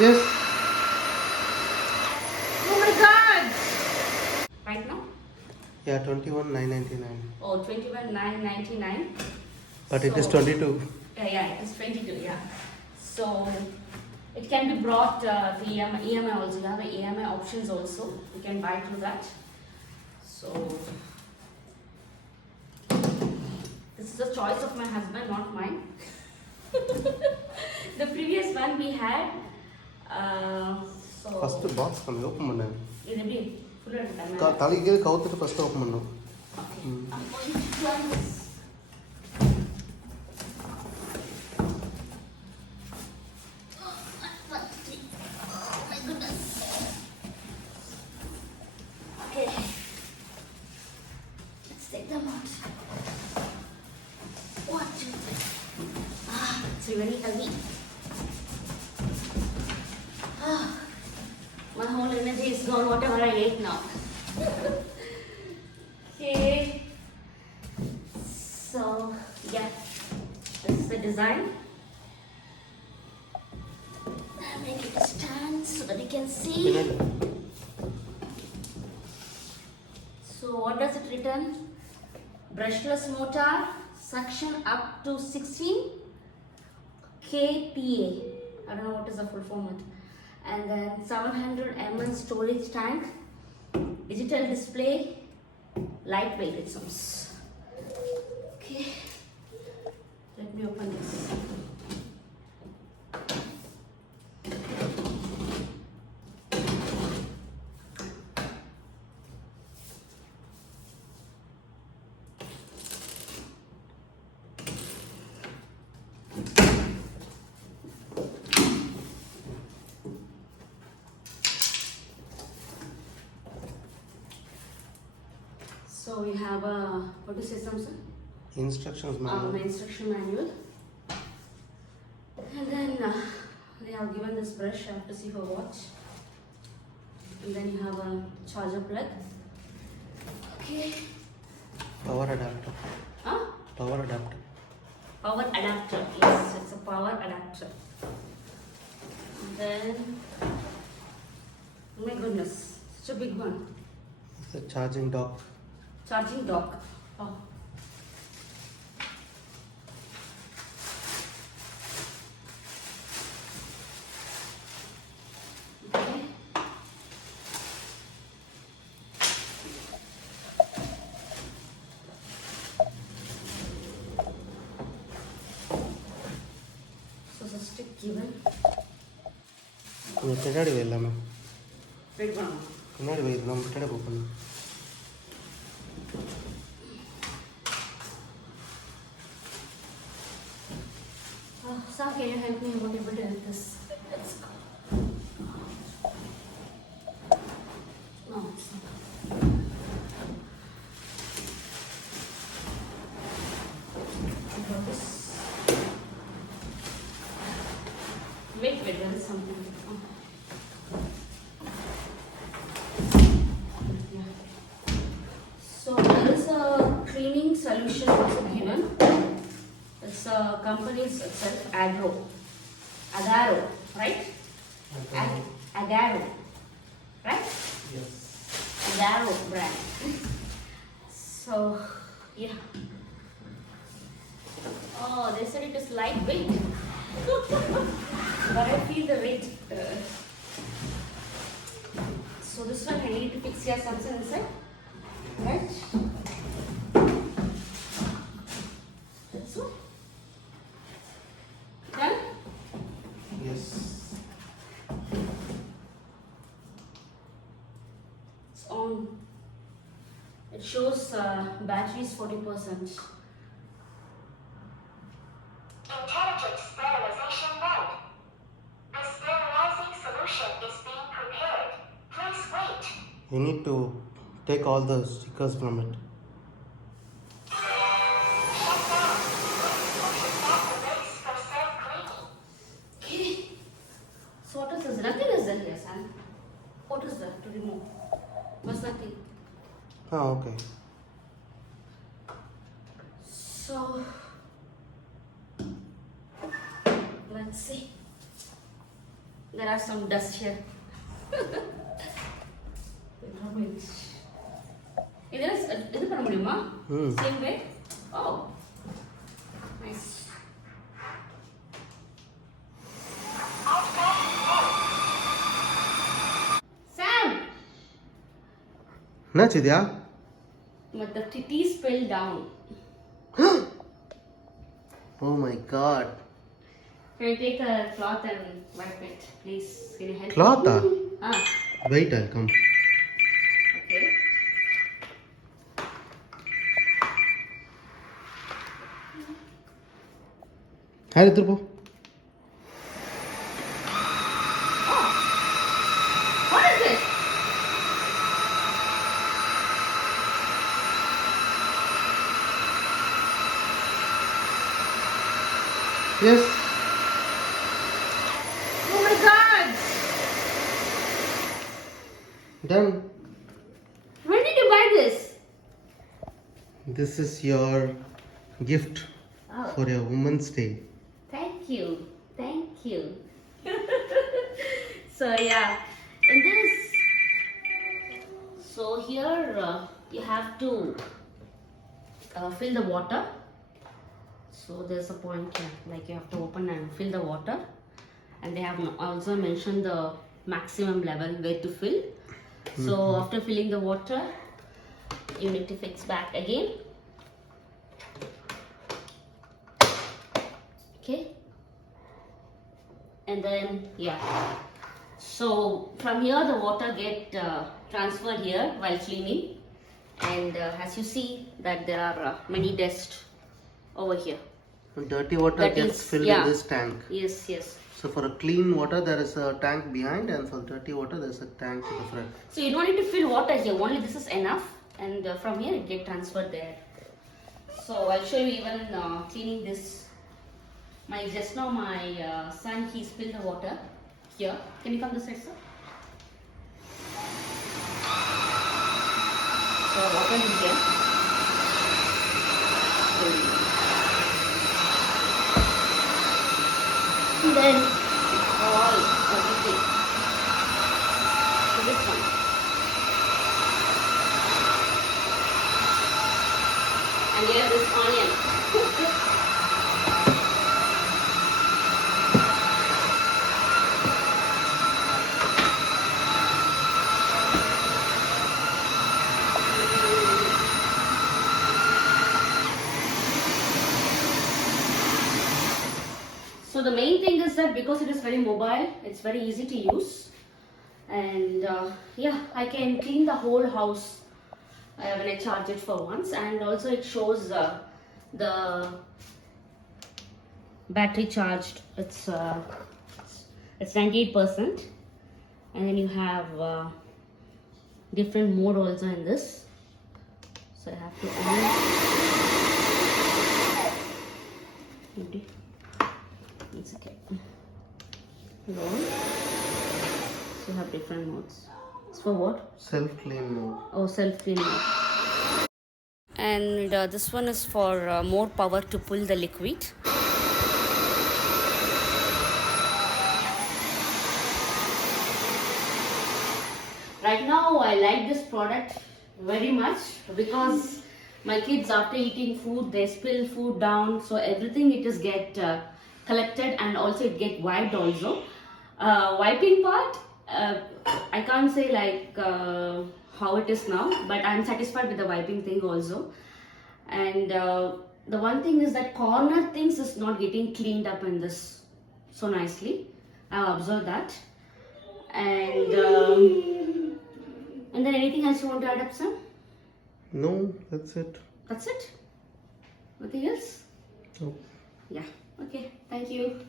Yes. Oh my god! Right now? Yeah, 21,999. Oh, 21,999. But it is So- 22. Yeah, it is 22, yeah. So it can be brought to EMI also. You have EMI options also. You can buy through that. So this is the choice of my husband, not mine. The previous one we had. So First box come open பண்ணு. இது எப்படி full எடுத்தாங்க? தலைக்கு கவுத்துட்டு first open பண்ணு. I'm going to try this. Oh my goodness. Okay. Let's take them out. 1, 2, 3. It's really heavy. My whole energy is gone, whatever I ate now. Okay. So, yeah. This is the design. I'll make it a stand so that you can see. So, what does it return? Brushless motor, suction up to 16 kPa. I don't know what is the full form. And then 700 ml storage tank, digital display, lightweight it sounds. Okay, let me open this. So we have a, what to say, Samson? Instructions manual. Instruction manual. And then they have given this brush, I have to see for what. And then you have a charger plug. Okay. Power adapter. Huh? Power adapter. Power adapter. Yes, it's a power adapter. And then, oh my goodness, such a big one. It's a charging dock. Charging dock. Oh. Okay. So the stick given. கொஞ்சம் பின்னாடி வை எல்லாமே. Wait one more. பின்னாடி வை இதெல்லாம் பின்னாடி open. Sam, can you help me? I'm not able to help this. Let's go. No, it's not. I got this. Wait, there is something. Oh. Yeah. So there is a cleaning solution also given. It's a company's itself, AGARO, right? AGARO, right? Yes. AGARO brand. So, yeah. Oh, they said it is lightweight. But I feel the weight. So this one I need to fix here something inside, right? This one. Done? Yes. It's on. It shows battery is 40%. Intelligent sterilization mode. The sterilizing solution is being prepared. Please wait. You need to take all the stickers from it. Shut down. Please push back the base for self-cleaning. Okay. So what is this? Nothing is there here, Sam. What is that to remove? Was nothing. Ah, okay. So let's see. there are some dust here. இது பண்ண முடியுமா? Same way? Oh, nice. Sam! என்னாச்சு தியா? But the tea spilled down. Oh my god. Can you take a cloth and wipe it, please? Can you help? Cloth? Ah, Wait, I'll come. okay. Hi, எடுத்துட்டு போ. What is it? Yes. Oh my god! Done. When did you buy this? This is your gift Oh, for your Women's Day. thank you. Thank you. So yeah, in this, so here you have to fill the water. So there's a point here, like you have to open and fill the water, and they have also mentioned the maximum level where to fill. So after filling the water, you need to fix back again. Okay, and then yeah, so from here the water get transferred here while cleaning, and as you see that there are many dust over here. Dirty water That gets is- filled yeah. in this tank. Yes, yes. So for a clean water, there is a tank behind, and for dirty water, there is a tank in the front. So you don't need to fill water here, only this is enough, and from here it get transferred there. So I'll show you even cleaning this. Just now my son, he spilled the water here. Can you come this side, sir? So water in here. And then all everything to this one. And here this onion. So the main thing is that because it is very mobile, it's very easy to use, and yeah, I can clean the whole house when I charge it for once, and also it shows the battery charged. It's 98%, and then you have different mode also in this. So I have to on. It's okay. Low. So you have different modes. It's for what? Self-clean mode. Oh, self-clean mode. And this one is for more power to pull the liquid. Right now I like this product very much because my kids, after eating food, they spill food down, so everything it is get collected, and also it get wiped also. Wiping part, I can't say like how it is now, but I'm satisfied with the wiping thing also. And the one thing is that corner things is not getting cleaned up in this so nicely. I observed that. And then anything else you want to add up, Sam? No, that's it. That's it? Nothing else? No. Yeah. Okay. Thank you.